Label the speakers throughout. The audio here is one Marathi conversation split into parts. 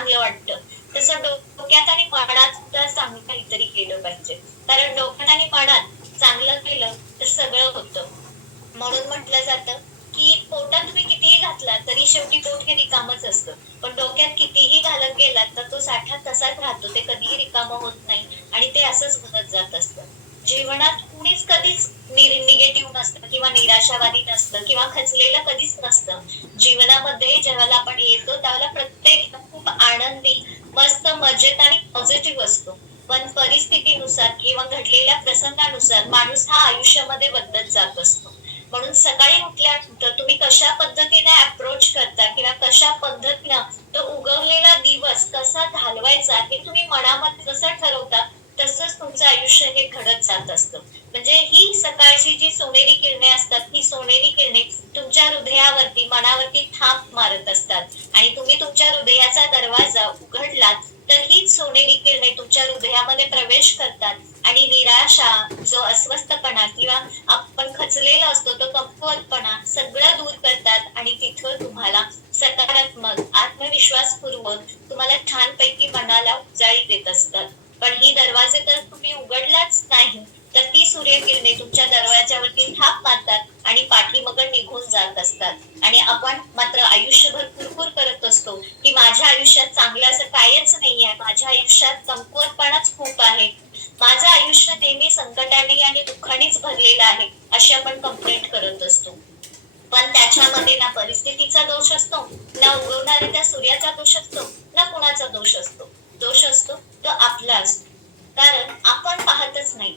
Speaker 1: चांगलं वाटतं. तसं डोक्यात आणि मनात सुद्धा चांगलं काहीतरी केलं पाहिजे. कारण डोक्यात आणि मनात चांगलं केलं तर सगळं होतं. म्हणून म्हटलं जातं की पोटात तुम्ही कितीही घातला तरी शेवटी पोट हे रिकामच असतं. पण डोक्यात कितीही घालत गेलात तर तो साठा तसाच राहतो. ते कधीही रिकामं होत नाही आणि ते असंच घडत जात असतं. जीवनात कुणीच कधीच निगेटिव्ह नसतं किंवा निराशावादी नसतं किंवा खचलेलं कधीच नसतं. जीवनामध्ये जेव्हा आपण येतो त्यावेळेला प्रत्येक खूप आनंदी मस्त मजेत आणि पॉझिटिव्ह असतो. पण परिस्थितीनुसार किंवा घडलेल्या प्रसंगानुसार माणूस हा आयुष्यामध्ये बदलत जात असतो. म्हणून सकाळी उठल्यानंतर तुम्ही कशा पद्धतीने अप्रोच करता किंवा कशा पद्धतीनं तो उगवलेला दिवस कसा घालवायचा हे तुम्ही मनामध्ये कसं ठरवता तसंच तुमचं आयुष्य हे घडत जात असतं. म्हणजे ही सकाळची जी सोनेरी किरणे असतात ही सोनेरी किरणे तुमच्या हृदयावरती मनावरती थाप मारत असतात. आणि तुम्ही तुमच्या हृदयाचा दरवाजा उघडलात तर हीच सोनेरी किरणे तुमच्या हृदयामध्ये प्रवेश करतात. आणि निराशा जो अस्वस्थपणा किंवा आपण खचलेला असतो तो कमकुवतपणा सगळं दूर करतात. आणि तिथं तुम्हाला सकारात्मक आत्मविश्वासपूर्वक तुम्हाला छानपैकी मनाला उजाळी देत असतात. पण ही दरवाजे तर तुम्ही उघडलाच नाही. तर ती सूर्यकिरणे तुमच्या दरवाजावरती थाप मारतात आणि पाठीमग निघून जात असतात. आणि आपण मात्र आयुष्यभर कुरकुर करत असतो की माझ्या आयुष्यात चांगलं असं कायच नाही आहे माझ्या आयुष्यात कमकुवतपणाच खूप आहे. माझं आयुष्य नेहमी संकटाने आणि दुःखानेच भरलेलं आहे अशी आपण कंप्लेंट करत असतो. पण त्याच्यामध्ये ना परिस्थितीचा दोष असतो ना उगवणाऱ्या त्या सूर्याचा दोष असतो ना कुणाचा दोष असतो. दोष असतो तो आपला असतो. कारण आपण पाहतच नाही.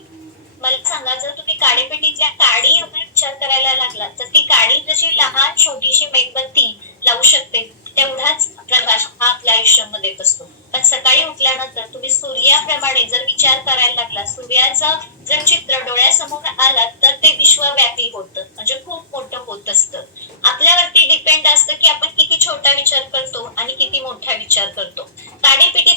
Speaker 1: मला सांगा जर तुम्ही काडेपेटीतल्या काडी आपण विचार करायला लागला तर ती काडी जशी लहान छोटीशी मेणबत्ती लावू शकते तेवढाच प्रकाश हा आपल्या आयुष्यामध्ये येत असतो पण सकाळी उठल्यानंतर तुम्ही सूर्याप्रमाणे जर विचार करायला लागला सूर्याचं जर चित्र डोळ्यासमोर आला तर ते विश्वव्यापी होतं. म्हणजे खूप मोठं होत असतं. आपल्यावरती डिपेंड असतं की आपण किती छोटा विचार करतो आणि किती मोठा विचार करतो. काडीपेटीतली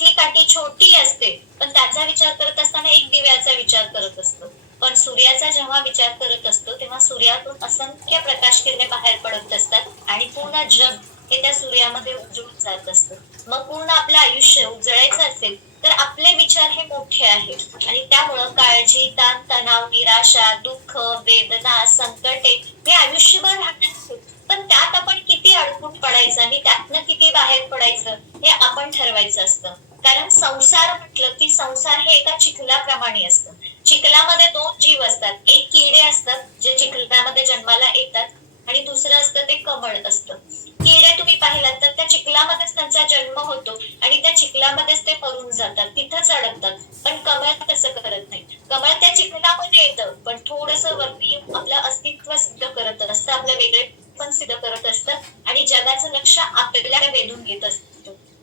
Speaker 1: छोटी असते पण त्याचा विचार करत असताना एक दिव्याचा विचार करत असतो. पण सूर्याचा जेव्हा विचार करत असतो तेव्हा सूर्यातून असंख्य प्रकाश किरणे बाहेर पडत असतात आणि पूर्ण जग हे त्या सूर्यामध्ये उजळून जात असतं. मग पूर्ण आपलं आयुष्य उजळायचं असेल तर आपले विचार हे मोठे आहेत. आणि त्यामुळं काळजी ताण तणाव निराशा दुःख वेदना संकटे हे आयुष्यभर राहणार पण त्यात आपण किती अडकून पडायचं आणि त्यातनं किती बाहेर पडायचं हे आपण ठरवायचं असतं. कारण संसार म्हटलं की संसार हे एका चिखलाप्रमाणे असतं. चिखलामध्ये दोन जीव असतात. एक किडे असतात जे चिखलामध्ये जन्माला येतात आणि दुसरं असतं ते कमळ असतं. किडे तुम्ही पाहिलात तर त्या चिखलामध्येच त्यांचा जन्म होतो आणि त्या चिखलामध्येच ते मरून जातात. तिथंच अडकतात पण कमळ तसं करत नाही कमळ त्या चिखलामध्ये येतं पण थोडस वरती आपलं अस्तित्व सिद्ध करत असतं आपलं वेगळे पण सिद्ध करत असतं आणि जगाचं लक्ष आपल्याला वेधून घेत असतं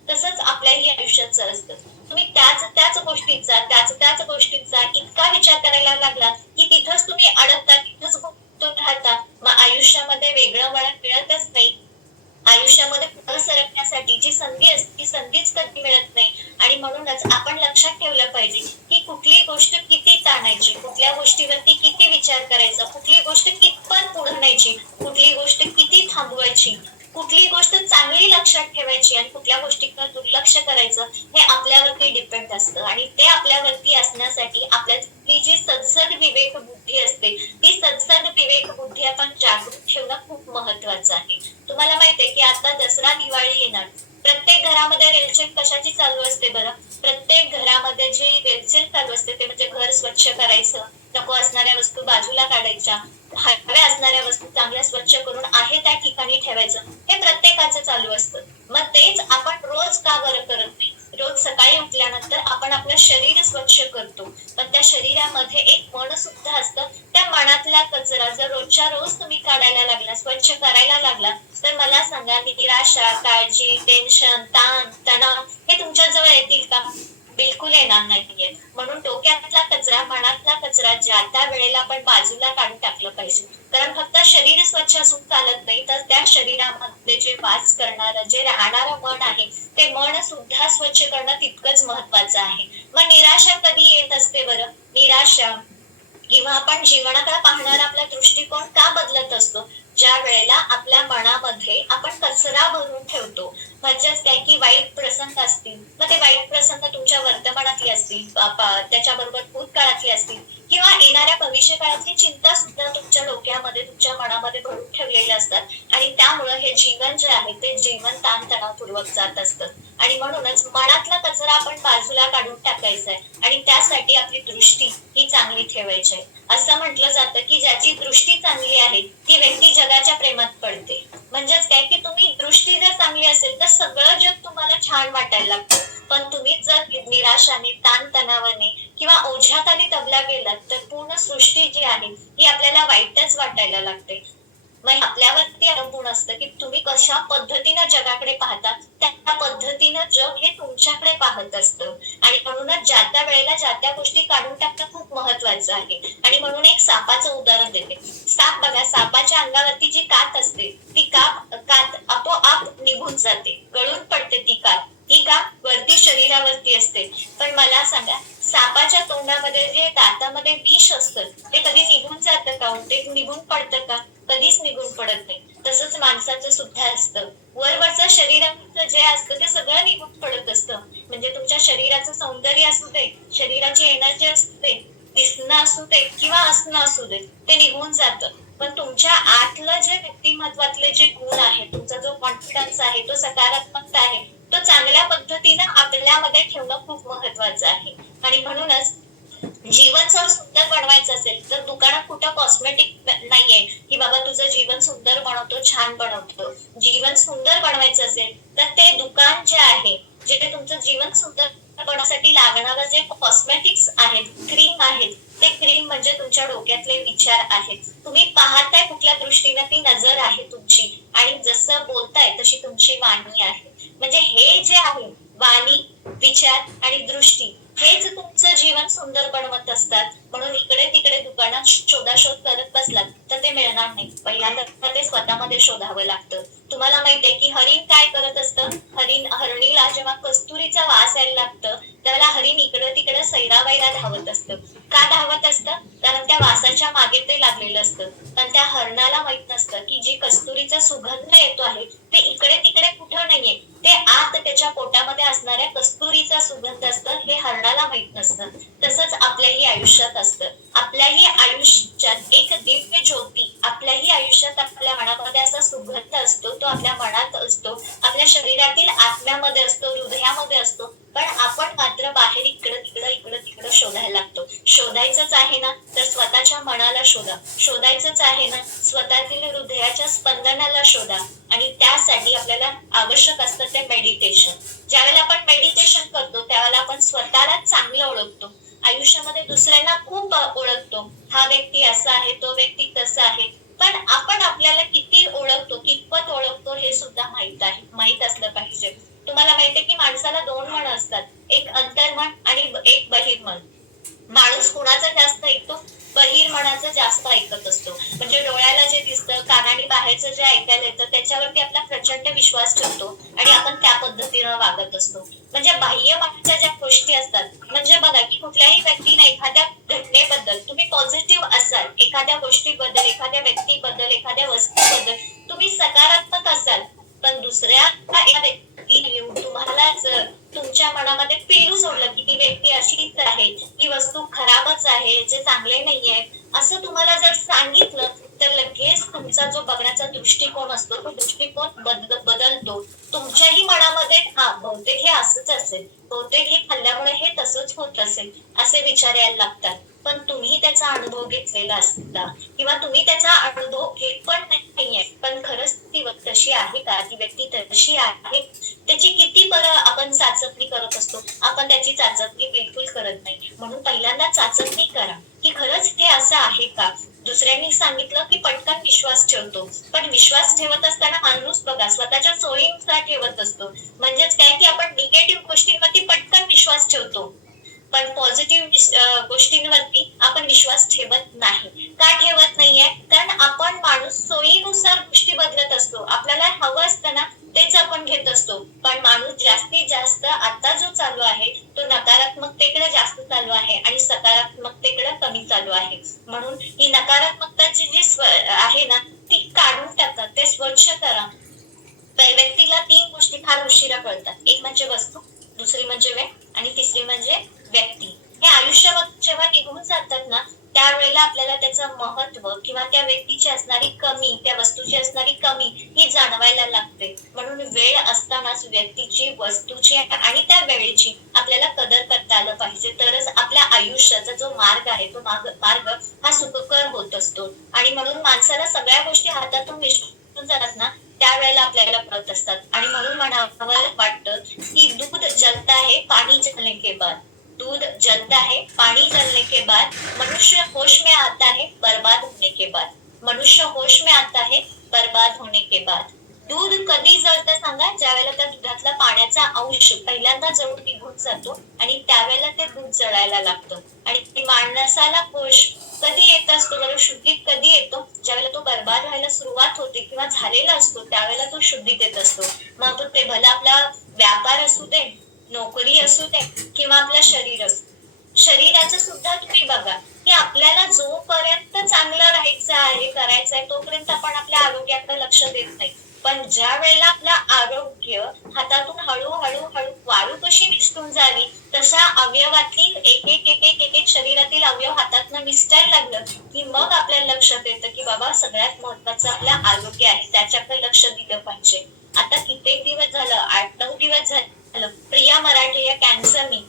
Speaker 1: तसंच आपल्याही आयुष्याचं असतं तुम्ही त्याच त्याच गोष्टीचा त्याच त्याच गोष्टीचा इतका विचार करायला लागला की तिथंच तुम्ही अडकता तिथंच गुंतून राहता मग आयुष्यामध्ये वेगळं वळण मिळतच नाही आयुष्यामध्ये पुढे सरकण्यासाठी जी संधी असते ती संधीच कधी मिळत नाही आणि म्हणूनच आपण लक्षात ठेवलं पाहिजे की कुठली गोष्ट आणायची. कुठल्या गोष्टीवरती किती विचार करायचा कुठली गोष्ट कितपत पुढे न्यायची कुठली गोष्ट किती थांबवायची कुठली गोष्ट चांगली लक्षात ठेवायची आणि कुठल्या गोष्टीकडे दुर्लक्ष करायचं हे आपल्यावरती डिपेंड असतं. आणि ते आपल्यावरती असण्यासाठी आपल्या ही जी सत्सद विवेक बुद्धी असते ती सत्सद विवेक बुद्धी आपण जागृत ठेवणं खूप महत्वाचं आहे. तुम्हाला माहितीये की आता दसरा दिवाळी येणार. प्रत्येक घरामध्ये रेलचेल कशाची चालू असते बरं? प्रत्येक घरामध्ये जी रेलचेल चालू असते ते म्हणजे घर स्वच्छ करायचं नको असणाऱ्या वस्तू बाजूला काढायच्या हव्या असणाऱ्या वस्तू चांगल्या स्वच्छ करून आहे त्या ठिकाणी ठेवायचं हे प्रत्येकाचं चालू असतं. मग तेच आपण रोज का बरं करत नाही? रोज सकाळी उठल्यानंतर आपण आपलं शरीर स्वच्छ करतो. पण त्या शरीरामध्ये एक मन सुद्धा असतं. त्या मनातला कचरा जर रोजच्या रोज तुम्ही काढायला लागला स्वच्छ करायला लागला तर मला सांगा निराशा काळजी टेन्शन ताण तणाव हे तुमच्या जवळ येतील का? बिलकुल येणार नाहीये. म्हणून डोक्यातला कचरा मनातला कचरा ज्या त्या वेळेला आपण बाजूला काढून टाकलं पाहिजे. कारण फक्त शरीर स्वच्छ असून चालत नाही तर त्या शरीरामध्ये जे वास करणार जे राहणारं मन आहे ते मन सुद्धा स्वच्छ करणं तितकंच महत्वाचं आहे. मग निराशा कधी येत असते बरं? निराशा किंवा आपण जीवनाकडे पाहणारा आपला दृष्टिकोन का बदलत असतो? ज्या वेळेला आपल्या मनामध्ये आपण कचरा भरून ठेवतो. म्हणजेच काय की वाईट प्रसंग असतील मग ते वाईट प्रसंग तुमच्या वर्तमानातले असतील त्याच्याबरोबर भूतकाळातली असतील किंवा येणाऱ्या भविष्य काळातली चिंता सुद्धा तुमच्या डोक्यामध्ये तुमच्या मनामध्ये भरून ठेवलेल्या असतात. आणि त्यामुळं हे जीवन जे आहे ते जीवन ताणतणावपूर्वक जात असतं. आणि म्हणूनच मनातला कचरा आपण बाजूला काढून टाकायचा आहे आणि त्यासाठी आपली दृष्टी ही चांगली ठेवायची आहे असं म्हटलं जातं की ज्याची दृष्टी चांगली आहे ती व्यक्ती जगाच्या प्रेमात पडते. म्हणजेच काय की तुम्ही दृष्टी जर चांगली असेल तर सगळं जग तुम्हाला छान वाटायला लागतं. पण तुम्ही जर निराशाने ताणतणावाने किंवा ओझ्याखाली दबला गेलात तर पूर्ण सृष्टी जी आहे ही आपल्याला वाईटच वाटायला लागते. मग आपल्यावरती अवलंबून असतं की तुम्ही कशा पद्धतीनं जगाकडे पाहता त्या पद्धतीनं जग हे तुमच्याकडे पाहत असतं. आणि म्हणूनच ज्या त्या वेळेला ज्या त्या गोष्टी काढून टाकणं खूप महत्वाचं आहे. आणि म्हणून एक सापाचं उदाहरण देते. साप बघा सापाच्या अंगावरती जी कात असते ती काप कात आपोआप निघून जाते. गळून पडते ती कात. ही का वरती शरीरावरती असते. पण मला सांगा सापाच्या तोंडामध्ये जे दातामध्ये विष असतं ते कधी निघून जातं का हो? ते निघून पडतं का? कधीच निघून पडत नाही. तसंच माणसाचं सुद्धा असतं. वरवरचं शरीराचं जे असतं ते सगळं निघून पडत असतं. म्हणजे तुमच्या शरीराचं सौंदर्य असू दे शरीराची एनर्जी असू दे दिसणं असू दे किंवा असणं असू दे ते निघून जातं. पण तुमच्या आतलं जे व्यक्तिमत्वातले जे गुण आहे तुमचा जो कॉन्फिडन्स आहे तो सकारात्मक आहे तो चांगल्या पद्धतीनं आपल्यामध्ये ठेवणं खूप महत्वाचं आहे. आणि म्हणूनच जीवन जर सुंदर बनवायचं असेल तर दुकानात कुठं कॉस्मेटिक नाहीये की बाबा तुझं जीवन सुंदर बनवतो छान बनवतो. जीवन सुंदर बनवायचं असेल तर ते दुकान जे आहे जे तुमचं जीवन सुंदर बनवण्यासाठी लागणारं जे कॉस्मेटिक्स आहेत क्रीम आहेत ते क्रीम म्हणजे तुमच्या डोक्यातले विचार आहेत. तुम्ही पाहताय कुठल्या दृष्टीने ती नजर आहे तुमची. आणि जसं बोलताय तशी तुमची वाणी आहे. म्हणजे हे जे आहे वाणी विचार आणि दृष्टी हेच तुमचं जीवन सुंदर बनवत असतात. म्हणून इकडे तिकडे दुकानात शोधाशोध करत बसलात तर ते मिळणार नाही. पहिल्यांदा ते स्वतःमध्ये शोधावं लागतं. तुम्हाला माहितीये की हरिण काय करत असतं? हरिण हरणीला जेव्हा कस्तुरीचा वास यायला लागतं त्याला हरिण इकडं तिकडं सैराबाईला धावत असतं. का धावत असतं? कारण त्या वासाच्या मागे ते लागलेलं असतं. पण त्या हरणाला माहीत नसतं की जी कस्तुरीचा सुगंध येतो आहे ते इकडे तिकडे कुठं नाहीये. ते आत त्याच्या पोटामध्ये असणाऱ्या कस्तुरीचा सुगंध असतं हे हरणाला माहीत नसतं. तसंच आपल्याही आयुष्यात असतं. आपल्याही आयुष्यात एक दिव्य ज्योती आपल्याही आयुष्यात आपल्या मनामध्ये असा सुगंध असतो तो आपल्या मनात असतो आपल्या शरीरातील आत्म्यामध्ये असतो हृदयामध्ये असतो पण आपण मात्र बाहेर इकडं तिकडं इकडं तिकडं शोधायला लागतो. शोधायचंच आहे ना तर स्वतःच्या मनाला शोधा. शोधायचंच आहे ना स्वतःतील हृदयाच्या स्पंदनाला शोधा. आणि त्यासाठी आपल्याला आवश्यक असतं ते मेडिटेशन ज्यावेळेला आपण मेडिटेशन करतो त्यावेळेला आपण स्वतःला चांगलं ओळखतो. आयुष्यामध्ये दुसऱ्यांना खूप ओळखतो. हा व्यक्ती असा आहे तो व्यक्ती तसा आहे. पण आपण आपल्याला किती ओळखतो कितपत ओळखतो हे सुद्धा माहीत आहे माहीत असलं पाहिजे. तुम्हाला माहितीये की माणसाला दोन मन असतात. एक अंतर्मन आणि एक बहिर्मन. माणूस कुणाचा जास्त ऐकतो? बहिर्मनाचं जास्त ऐकत असतो. म्हणजे डोळ्याला जे दिसतं कानाने बाहेरचं जे ऐकायला येतं त्याच्यावरती आपला प्रचंड विश्वास ठेवतो आणि आपण त्या पद्धतीनं वागत असतो. म्हणजे बाह्य मनाच्या ज्या गोष्टी असतात म्हणजे बघा की कुठल्याही व्यक्तीने एखाद्या घटनेबद्दल तुम्ही पॉझिटिव्ह असाल एखाद्या गोष्टीबद्दल एखाद्या व्यक्तीबद्दल एखाद्या वस्तूबद्दल तुम्ही सकारात्मक असाल पण दुसऱ्या एका व्यक्ती तुम्हाला जर तुमच्या मनामध्ये पेरू सोडलं की ती व्यक्ती अशीच आहे ही वस्तू खराबच आहे जे चांगले नाहीये असं तुम्हाला जर सांगितलं तर लगेच तुमचा जो बघण्याचा दृष्टिकोन असतो तो दृष्टिकोन बदलतो. तुमच्याही मनामध्ये हा बहुतेक हे असंच असेल बहुतेक हे खाल्ल्यामुळे हे तसंच होत असेल असे विचार यायला लागतात. पण तुम्ही त्याचा अनुभव घेतलेला असता किंवा तुम्ही त्याचा अनुभव घेत पण नाहीये. पण खरंच ती तशी आहे का? ती व्यक्ती तशी आहे? त्याची किती पर आपण चाचपणी करत असतो? आपण त्याची चाचपणी बिलकुल करत नाही. म्हणून पहिल्यांदा चाचपणी करा. की खरंच हे असं आहे का? दुसऱ्यांनी सांगितलं की पटकन विश्वास ठेवतो. पण विश्वास ठेवत असताना माणूस बघा स्वतःच्या सोयीनुसार ठेवत असतो. म्हणजेच काय? की आपण निगेटिव्ह गोष्टींवरती पटकन विश्वास ठेवतो. पण पॉझिटिव्ह गोष्टींवरती आपण विश्वास ठेवत नाही. का ठेवत नाहीये? कारण आपण माणूस सोयीनुसार गोष्टी बदलत असतो. आपल्याला हवं असतं ना तेच आपण घेत असतो. पण माणूस जास्तीत जास्त आता जो चालू आहे तो नकारात्मकतेकडे जास्त चालू आहे आणि सकारात्मकतेकडे कमी चालू आहे. म्हणून ही नकारात्मकताची जी आहे ना ती काढून टाका ते स्वच्छ करा. व्यक्तीला तीन गोष्टी फार उशिरा कळतात. एक म्हणजे वस्तू दुसरी म्हणजे वेळ आणि तिसरी म्हणजे व्यक्ती. हे आयुष्यात जेव्हा निघून जातात ना त्यावेळेला आपल्याला त्याचं महत्त्व किंवा त्या व्यक्तीची असणारी कमी त्या वस्तूची असणारी कमी ही जाणवायला लागते. म्हणून वेळ असतानाच व्यक्तीची वस्तूची आणि त्या वेळेची आपल्याला कदर करता आलं पाहिजे. तरच आपल्या आयुष्याचा जो मार्ग आहे तो मार्ग मार्ग हा सुखकर होत असतो. आणि म्हणून माणसाला सगळ्या गोष्टी हातातून विसरून जातात ना त्यावेळेला आपल्याला कळत असतात. आणि म्हणून म्हणावं वाटतं की दूध जलता है पाणी जलने के बाद दूध जलता है पानी जलने के बाद मनुष्य होश में आता है बर्बाद होने के बाद. मनुष्य होश में आता है बर्बाद होने के बाद. दूध कधी जळतं सांगा? ज्यावेळेला त्या दुधातला पाण्याचा अंश पहिल्यांदा जळून निघून जातो आणि त्यावेळेला ते दूध जळायला लागतं. आणि माणसाला कोश कधी येत असतो? त्याला शुद्धीत कधी येतो? ज्यावेळेला तो बर्बाद व्हायला सुरुवात होते किंवा झालेला असतो त्यावेळेला तो शुद्धीत येत असतो. मग ते भला आपला व्यापार असू दे नोकरी असू दे किंवा आपलं शरीर असू शरीराचं सुद्धा तुम्ही बघा की आपल्याला जोपर्यंत चांगलं राहायचं आहे करायचं आहे तोपर्यंत आपण आपल्या आरोग्याकडे लक्ष देत नाही. पण ज्या वेळेला आपलं आरोग्य हातातून हळूहळू हळू वाळू कशी निसटून झाली तशा अवयवातील एक एक एक एक एक एक शरीरातील अवयव हातातनं निसटायला लागलं की मग आपल्याला लक्षात येतं की बाबा सगळ्यात महत्वाचं आपलं आरोग्य आहे त्याच्याकडे लक्ष दिलं पाहिजे. आता कित्येक दिवस झालं? आठ नऊ दिवस झाले. या मराठे या कॅन्सरनी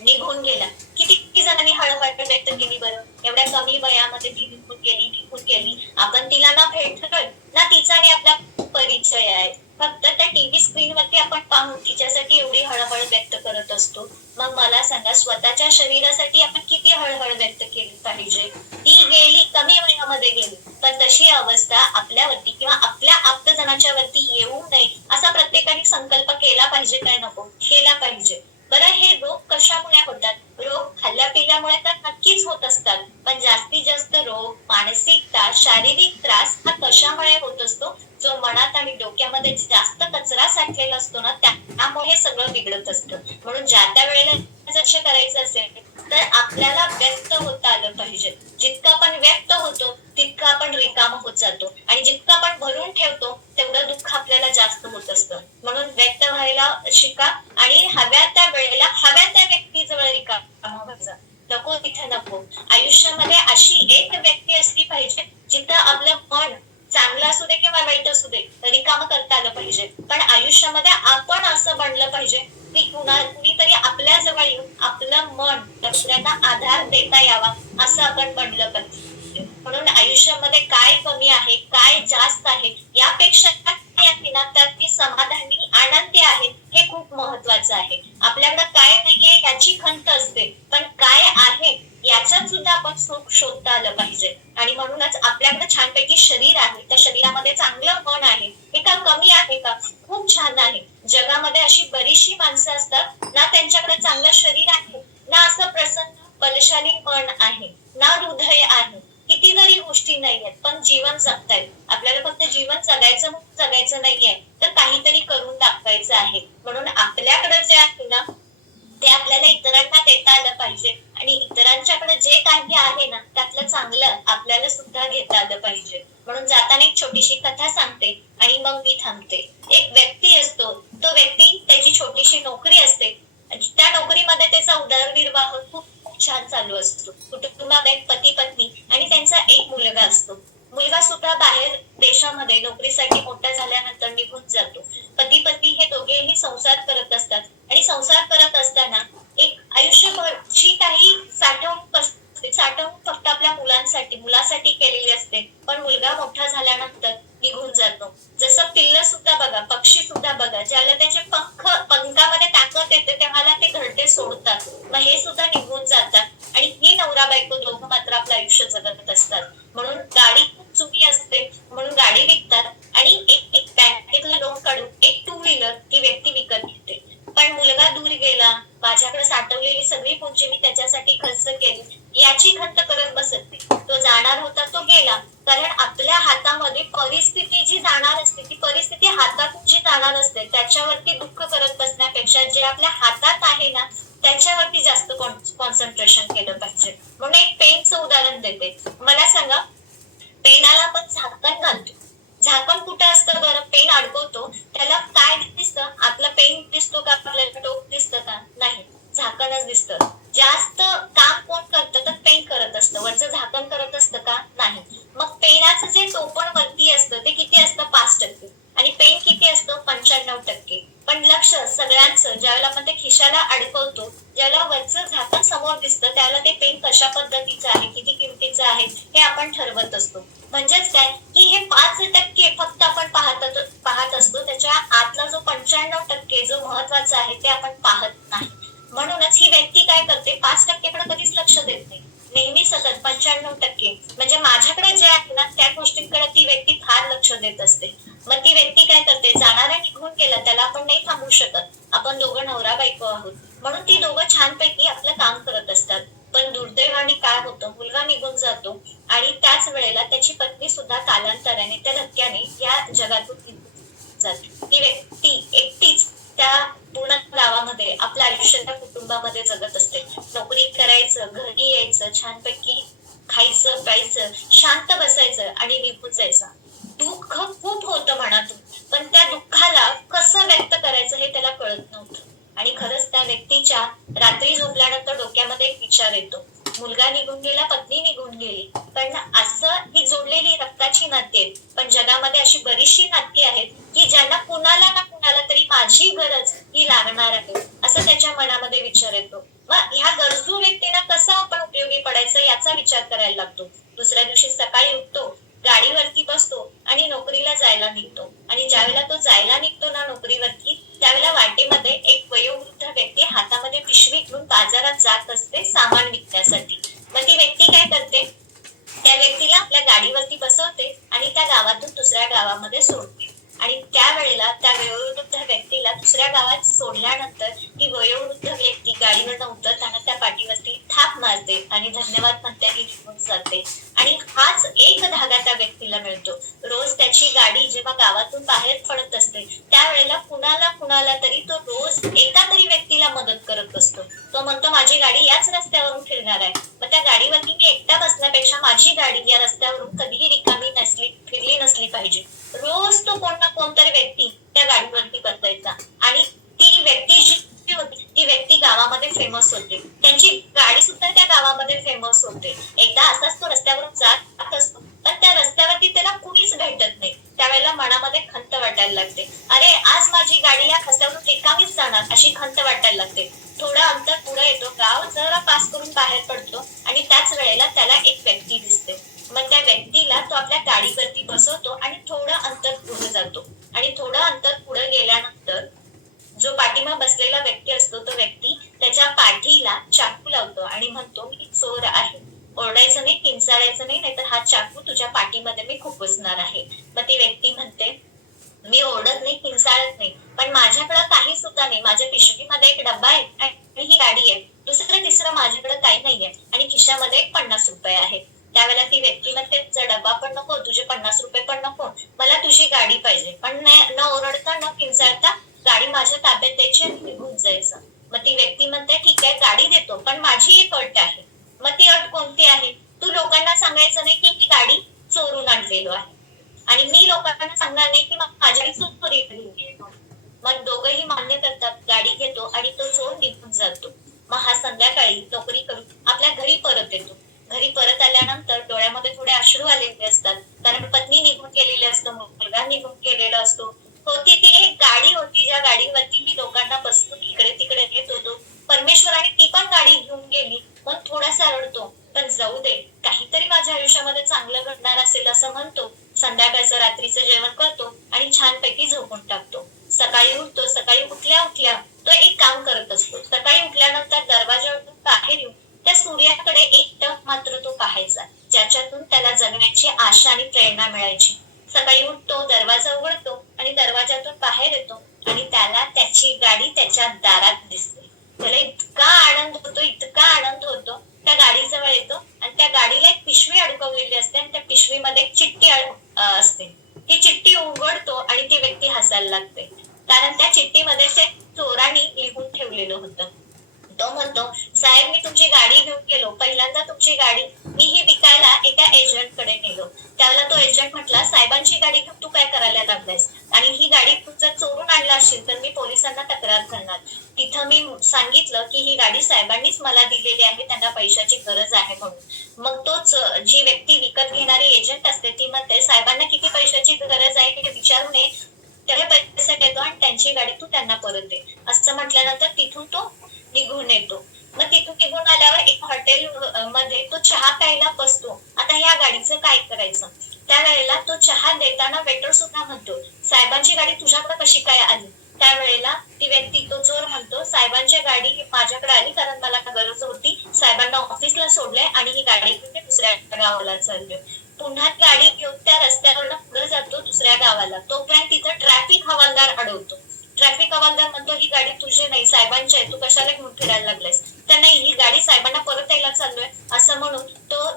Speaker 1: निघून गेला. किती जणांनी हळहळ व्यक्त केली बरं? एवढ्या कमी वयामध्ये ती निघून गेली निघून गेली. आपण तिला ना भेटतोय ना तिचा आपला परिचय आहे. फक्त त्या टीव्ही स्क्रीन वरती आपण पाहून तिच्यासाठी एवढी हळहळ व्यक्त करत असतो. मग मला सांगा स्वतःच्या शरीरासाठी आपण किती हळहळ व्यक्त केली पाहिजे? ती गेली कमी वयामध्ये गेली पण तशी अवस्था आपल्यावरती किंवा आपल्या आप्तजनाच्या वरती येऊ नये असा प्रत्येकाने संकल्प केला पाहिजे काय नको? केला पाहिजे. बरं हे रोग कशामुळे होतात? रोग खाल्ल्या पिल्यामुळे तर नक्कीच होत असतात. पण जास्तीत जास्त रोग मानसिकता शारीरिक त्रास हा कशामुळे होत असतो? जो मनात आणि डोक्यामध्ये जास्त कचरा साठलेला असतो ना त्यामुळे हे सगळं बिघडत असतं. म्हणून ज्या त्या वेळेला जसं करायचं असेल तर आपल्याला व्यक्त होता आलं पाहिजे. जितकं आपण व्यक्त होतो तितकं आपण रिकाम होत जातो. आणि जितकं आपण भरून ठेवतो तेवढं दुःख आपल्याला जास्त होत असतं. म्हणून व्यक्त व्हायला शिका आणि हव्या त्या वेळेला हव्या त्या व्यक्तीजवळ रिकाम नको तिथे नको. आयुष्यामध्ये अशी एक व्यक्ती असली पाहिजे जिथं आपलं मन चांगलं असू दे किंवा वाईट असू दे रिकाम करता आलं पाहिजे. पण आयुष्यामध्ये आपण असं बनलं पाहिजे की कुणा कुणीतरी आपल्या जवळ येऊन आपलं मन दुसऱ्यांना आधार देता यावा असं आपण बनलं पाहिजे. म्हणून आयुष्यामध्ये काय कमी आहे काय जास्त आहे यापेक्षा ना तर ती समाधान आनंदी आहे हे खूप महत्वाचं आहे आपल्याकडे काय नाहीये याची खंत असते पण काय आहे याच्यात सुद्धा आपण सुख शोधता आलं पाहिजे आणि म्हणूनच आपल्याकडे छानपैकी शरीर आहे त्या शरीरामध्ये चांगलं मन आहे हे का कमी आहे का खूप छान आहे जगामध्ये अशी बरीचशी माणसं असतात ना त्यांच्याकडे चांगलं शरीर आहे ना असं प्रसन्न बलशाली मन आहे ना हृदय आहे कितीतरी गोष्टी नाहीयेत पण जीवन जगतायत आपल्याला फक्त जीवन जगायचं म्हणून जगायचं नाहीये तर काहीतरी करून दाखवायचं आहे म्हणून आपल्याकडे जे आहे ना ते आपल्याला इतरांना देता आलं पाहिजे आणि इतरांच्याकडे जे काही आहे ना त्यातलं चांगलं आपल्याला सुद्धा घेता आलं पाहिजे. म्हणून जाताना एक छोटीशी कथा सांगते आणि मग मी थांबते. एक व्यक्ती असतो तो व्यक्ती त्याची छोटीशी नोकरी असते. त्या नोकरीमध्ये त्याचा उदरनिर्वाह खूप छान चालू असतो. कुटुंबात एक पती पत्नी आणि त्यांचा एक मुलगा असतो. मुलगा सुद्धा बाहेर देशामध्ये नोकरीसाठी मोठा झाल्यानंतर निघून जातो. पती पत्नी हे दोघेही संसार करत असतात. आणि संसार करत असताना एक आयुष्यभरची काही साठवणूक असते साठवून फक्त आपल्या मुलांसाठी मुलासाठी केलेली असते. पण मुलगा मोठा झाल्यानंतर निघून जातो. जसं पिल्ल सुद्धा बघा पक्षी सुद्धा बघा ज्याला त्याचे पंख पंखामध्ये ताकद येते तेव्हा ते घरटे सोडतात. मग हे सुद्धा निघून जातात. आणि ही नवरा बायको दोघं मात्र आपलं आयुष्य जगत असतात. म्हणून गाडी खूप चुकी असते म्हणून गाडी विकतात. आणि एक एक बँकेतलं लोन काढून एक टू व्हीलर ती व्यक्ती विकत पण मुलगा दूर गेला. माझ्याकडे साठवलेली सगळी पुंजी मी त्याच्यासाठी खर्च केली. याची खंत करत बसत नाही. तो जाणार होता तो गेला. कारण आपल्या हातामध्ये परिस्थिती जी जाणार असते ती परिस्थिती हातातून जी जाणार असते त्याच्यावरती दुःख करत बसण्यापेक्षा जे आपल्या हातात आहे ना त्याच्यावरती जास्त कॉन्सन्ट्रेशन केलं पाहिजे. म्हणून एक पेनचं उदाहरण देते. मला सांगा पेनाला आपण झाकण घालतो. झाकण कुठं असतं बरं? पेन अडकवतो. त्याला काय दिसतं? आपला पेन दिसतो का आपल्याला? टोक दिसतं का? नाही. झाकणच दिसतं. जास्त काम कोण करतं तर पेन करत असतं. वरचं झाकण करत असतं का? नाही. मग पेनाचं जे टोपण वरती असतं ते किती असतं? पाच टक्के. आणि पेन किती असतं? पंच्याण्णव टक्के. पण लक्ष सगळ्यांचं ज्यावेळेला आपण ते खिशाला अडकवतो ज्याला वरचं झाकण समोर दिसतं त्याला ते पेन कशा पद्धतीचं आहे? किती किमतीचं आहे? हे आपण ठरवत असतो. म्हणजे आहे ते आपण पाहत नाही. म्हणूनच ही व्यक्ती काय करते पाच टक्केकडे कधीच लक्ष देत नाही. नेहमी सतत पंच्याण्णव टक्के. म्हणजे माझ्याकडे जे आहे ना त्या गोष्टींकडे ती व्यक्ती फार लक्ष देत असते. मग ती व्यक्ती काय करते जाणारा निघून गेला त्याला आपण नाही थांबू शकत. आपण दोघं नवरा बायको आहोत. म्हणून ती दोघं छानपैकी आपलं काम करत असतात. पण दुर्दैवाने काय होतं मुलगा निघून जातो आणि त्याच वेळेला त्याची पत्नी सुद्धा कालांतराने त्या धक्क्याने या जगातून निघून जाते. ती व्यक्ती एकटीच त्या पूर्ण गावामध्ये आपल्या आयुष्याच्या कुटुंबामध्ये जगत असते. नोकरी करायचं घरी यायचं छानपैकी खायचं प्यायचं शांत बसायचं आणि निघून जायचं. दुःख खूप होतं मनातून. पण त्या दुःखाला कसं व्यक्त करायचं हे त्याला कळत नव्हतं. आणि खरंच त्या व्यक्तीच्या रात्री झोपल्यानंतर डोक्यामध्ये एक विचार येतो. मुलगा निघून गेला पत्नी निघून गेली. पण असं ही जोडलेली रक्ताची नाते पण जगामध्ये अशी बरीचशी नाती आहेत की ज्यांना कुणाला ना कुणाला तरी माझी गरज ही लागणार आहे. असं त्याच्या मनामध्ये विचार येतो. मग ह्या गरजू व्यक्तींना कसं आपण उपयोगी पडायचं याचा विचार करायला लागतो. दुसऱ्या दिवशी सकाळी उठतो गाडीवरती बसतो आणि नोकरीला जायला निघतो. आणि ज्यावेळेला तो जायला निघतो ना नोकरीवरती त्यावेळेला वाटेमध्ये एक वयोवृद्ध व्यक्ती हातामध्ये पिशवी घेऊन बाजारात जात असते सामान विकण्यासाठी. मग ती व्यक्ती काय करते? त्या व्यक्तीला आपल्या गाडीवरती बसवते आणि त्या गावातून दुसऱ्या गावामध्ये सोडते. आणि त्यावेळेला त्या वयोवृद्ध व्यक्तीला दुसऱ्या गावात सोडल्यानंतर ती वयोवृद्ध व्यक्ती गाडीवर उतरताना त्या पाठीवरती थाप मारते आणि धन्यवाद म्हणते आणि निघून जाते. आणि हाच एक धागा त्या व्यक्तीला मिळतो. रोज त्याची गाडी जेव्हा गावातून बाहेर पडत असते त्यावेळेला कुणाला कुणाला तरी तो रोज एका तरी व्यक्तीला मदत करत असतो तो म्हणतो माझी गाडी याच रस्त्यावरून फिरणार आहे. मग त्या गाडीवरती मी एकटा बसण्यापेक्षा माझी गाडी या रस्त्यावरून कधीही रिकामी नसली फिरली नसली पाहिजे. रोज तो कोण ना कोणतरी व्यक्ती त्या गाडीवरती बसायचा. आणि ती व्यक्ती जी होती ती व्यक्ती गावामध्ये फेमस होते. त्यांची गाडी सुद्धा त्या गावामध्ये फेमस होते. एकदा असाच तो रस्त्यावरून जात असतो पण त्या रस्त्यावरती त्याला कुणीच भेटत नाही. त्यावेळेला मनामध्ये खंत वाटायला लागते. अरे आज माझी गाडी या खस्त्यावरून रिकामीच जाणार अशी खंत वाटायला लागते. थोडं अंतर पुढे येतो. गाव जरा पास करून बाहेर पडतो आणि त्याच वेळेला त्याला एक व्यक्ती दिसते. मग त्या व्यक्तीला तो आपल्या गाडीवरती बसवतो आणि थोडं अंतर पुढे जातो आणि थोडं अंतर पुढे गेल्यानंतर जो पाठीमा बसलेला व्यक्ती असतो तो व्यक्ती त्याच्या पाठीला चाकू लावतो आणि म्हणतो मी चोर आहे ओरडायचं नाही किंचाळायचं नाही नाहीतर हा चाकू तुझ्या पाठीमध्ये मी खुपसणार आहे मग ती व्यक्ती म्हणते मी ओरडत नाही किंचाळत नाही पण माझ्याकडे काही सुद्धा नाही माझ्या पिशवीमध्ये एक डब्बा आहे आणि ही गाडी आहे दुसरं तिसरं माझ्याकडे काही नाहीये आणि खिशामध्ये एक पन्नास रुपये आहेत त्यावेळेला ती व्यक्ती म्हणते तुझा डब्बा पण नको तुझे पन्नास रुपये पण नको मला तुझी गाडी पाहिजे पण न ओरडता न किंचाळता गाडी माझ्या ताब्यात द्यायची आणि निघून जायचं मग ती व्यक्ती म्हणते ठीक आहे गाडी देतो पण माझी एक अट आहे मग ती अट कोणती आहे तू लोकांना सांगायचं नाही की ही गाडी चोरून आणलेलो आहे. आणि मी लोकांना सांगणार नाही की माझ्या चोरी मग दोघंही मान्य करतात गाडी घेतो आणि तो चोर निघून जातो. मग हा संध्याकाळी नोकरी करून आपल्या घरी परत येतो. घरी परत आल्यानंतर डोळ्यामध्ये थोडे अश्रू आलेले असतात. कारण पत्नी निघून गेलेली असतो मुलगा निघून गेलेला असतो. होती ती एक गाडी होती. ज्या गाडीवरती मी लोकांना बसतो इकडे तिकडे नेत होतो. परमेश्वराने ती पण गाडी घेऊन गेली पण थोडासा रडतो. पण जाऊ दे काहीतरी माझ्या आयुष्यामध्ये चांगलं घडणार असेल असं म्हणतो. संध्याकाळचं रात्रीचं जेवण करतो आणि छानपैकी झोपून टाकतो. सकाळी उठतो सकाळी उठल्या उठल्या तो एक काम करत असतो. सकाळी उठल्यानंतर दरवाजा बाहेर येऊन त्या सूर्याकडे एक टक मात्र तो पाहायचा ज्याच्यातून त्याला जगण्याची आशा आणि प्रेरणा मिळायची. सकाळी उठतो दरवाजा उघडतो आणि दरवाजातून बाहेर येतो आणि त्याला त्याची गाडी त्याच्या दारात दिसते. त्याला इतका आनंद होतो इतका आनंद होतो. त्या गाडीजवळ येतो आणि त्या गाडीला एक पिशवी अडकवलेली असते आणि त्या पिशवीमध्ये एक चिठ्ठी असते. ती चिठ्ठी उघडतो आणि ती व्यक्ती हसायला लागते. कारण त्या चिठ्ठीमध्ये ते चोरांनी लिहून ठेवलेलं होतं. तो म्हणतो साहेब मी तुमची गाडी घेऊन गेलो. पहिल्यांदा तुमची गाडी मी ही विकायला एका एजंटकडे नेलो. त्यावेळेला तो एजंट म्हटला साहेबांची गाडी घेऊन तू काय करायला लागलायस? आणि ही गाडी तू जर चोरून आणला असेल तर मी पोलिसांना तक्रार करणार. तिथं मी सांगितलं की ही गाडी साहेबांनीच मला दिलेली आहे त्यांना पैशाची गरज आहे म्हणून. मग तोच जी व्यक्ती विकत घेणारी एजंट असते ती म्हणते साहेबांना किती पैशाची गरज आहे हे विचारू नये. त्याला पैसे देतो आणि त्यांची गाडी तू त्यांना परत दे. असं म्हटल्यानंतर तिथून तो निघून येतो. मग तिथून निघून आल्यावर एक हॉटेल मध्ये तो चहा प्यायला बसतो. आता ह्या गाडीचं काय करायचं? त्यावेळेला तो चहा देताना वेटर सुद्धा म्हणतो साहेबांची गाडी तुझ्याकडे कशी काय आली? त्यावेळेला ती व्यक्ती तो चोर म्हणतो साहेबांची गाडी माझ्याकडे आली कारण मला गरज होती. साहेबांना ऑफिसला सोडलंय आणि ही गाडी दुसऱ्या गावाला चालली पुन्हा गाडी घेऊन त्या रस्त्यावरनं पुढे जातो दुसऱ्या गावाला. तोपर्यंत तिथं ट्रॅफिक हवालदार अडवतो. ट्रॅफिक हवालदार म्हणतो ही गाडी तुझी नाही साहेबांची आहे तू कशाला घेऊन फिरायला लागलायस तर नाही ही गाडी साहेबांना परत यायला चाललोय असं म्हणून तो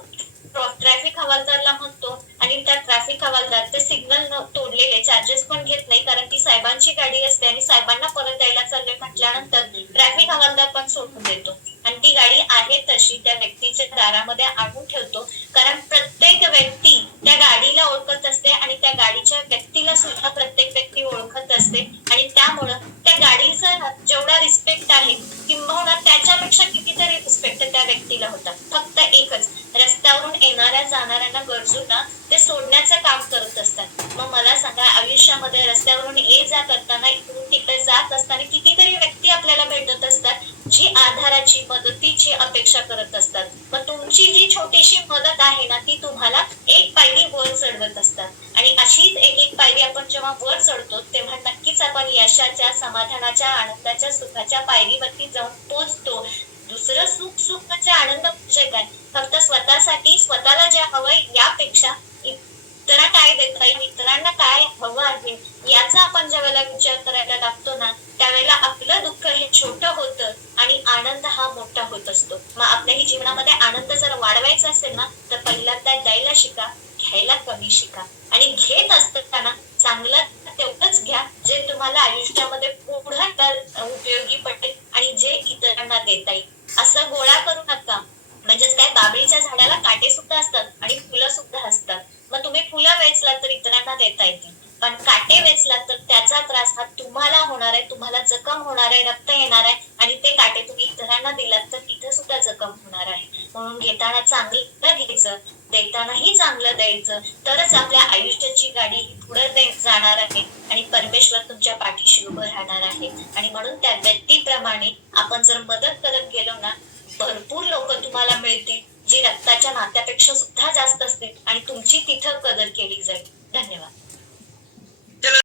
Speaker 1: ट्रॅफिक हवालदारला म्हणतो आणि त्या ट्रॅफिक हवालदार ते सिग्नल तोडलेले चार्जेस पण घेत नाही कारण ती साहेबांची गाडी असते आणि साहेबांना परत यायला चाललोय म्हटल्यानंतर ट्रॅफिक हवालदार पण सोडून देतो. आणि ती गाडी आहे तशी त्या व्यक्तीच्या दारामध्ये आणून ठेवतो कारण गरजूंना ते सोडण्याचं काम करत असतात. मग मला सांगा आयुष्यामध्ये रस्त्यावरून ये जा करताना इकडून तिकडे जात असताना कितीतरी व्यक्ती आपल्याला भेटत असतात जी आधाराची मदतीची अपेक्षा करत असतात. मग तुमची जी छोटीशी मदत आहे ना ती तुम्हाला एक पायरी वर चढवत असतात. आणि अशीच एक एक पायरी आपण जेव्हा वर चढतो तेव्हा नक्कीच आपण यशाच्या समाधानाच्या आनंदाच्या सुखाच्या पायरीवरती जाऊन पोचतो. दुसरं सुख सुख म्हणजे आनंद म्हणजे काय? फक्त स्वतःसाठी स्वतःला जे हवंय यापेक्षा इतरांना काय देता येईल? इतरांना काय हवं आहे? याचा आपण ज्या वेळेला विचार करायला लागतो ना त्यावेळेला आपलं दुःख हे छोटं होतं आणि आनंद हा मोठा होत असतो. मग आपल्याही जीवनामध्ये आनंद जर वाढवायचा असेल ना तर पहिल्यांदा द्यायला शिका घ्यायला कमी शिका. आणि घेत असताना चांगलं तेवढंच घ्या जे तुम्हाला आयुष्यामध्ये पुढे उपयोगी पडेल आणि जे इतरांना देता येईल. असं गोळा करू नका. म्हणजेच काय बाबळीच्या झाडाला काटे सुद्धा असतात आणि फुलं सुद्धा असतात. मग तुम्ही फुलं वेचलात तर इतरांना देता येतील. पण काटे वेचलात तर त्याचा त्रास हा तुम्हाला होणार आहे. तुम्हाला जखम होणार आहे रक्त येणार आहे आणि ते काटे तुम्ही इतरांना दिलात तर तिथे सुद्धा जखम होणार आहे. म्हणून घेताना चांगलं द्यायचं. देतानाही चांगलं द्यायचं. तरच आपल्या आयुष्याची गाडी ही पुढे जाणार आहे. आणि परमेश्वर तुमच्या पाठीशी उभं राहणार आहे. आणि म्हणून त्या व्यक्तीप्रमाणे आपण जर मदत करत गेलो ना भरपूर लोक तुम्हाला मिळतील जी रक्ताच्या नात्यापेक्षा सुद्धा जास्त असतील. आणि तुमची तिथं कदर केली जाईल. धन्यवाद.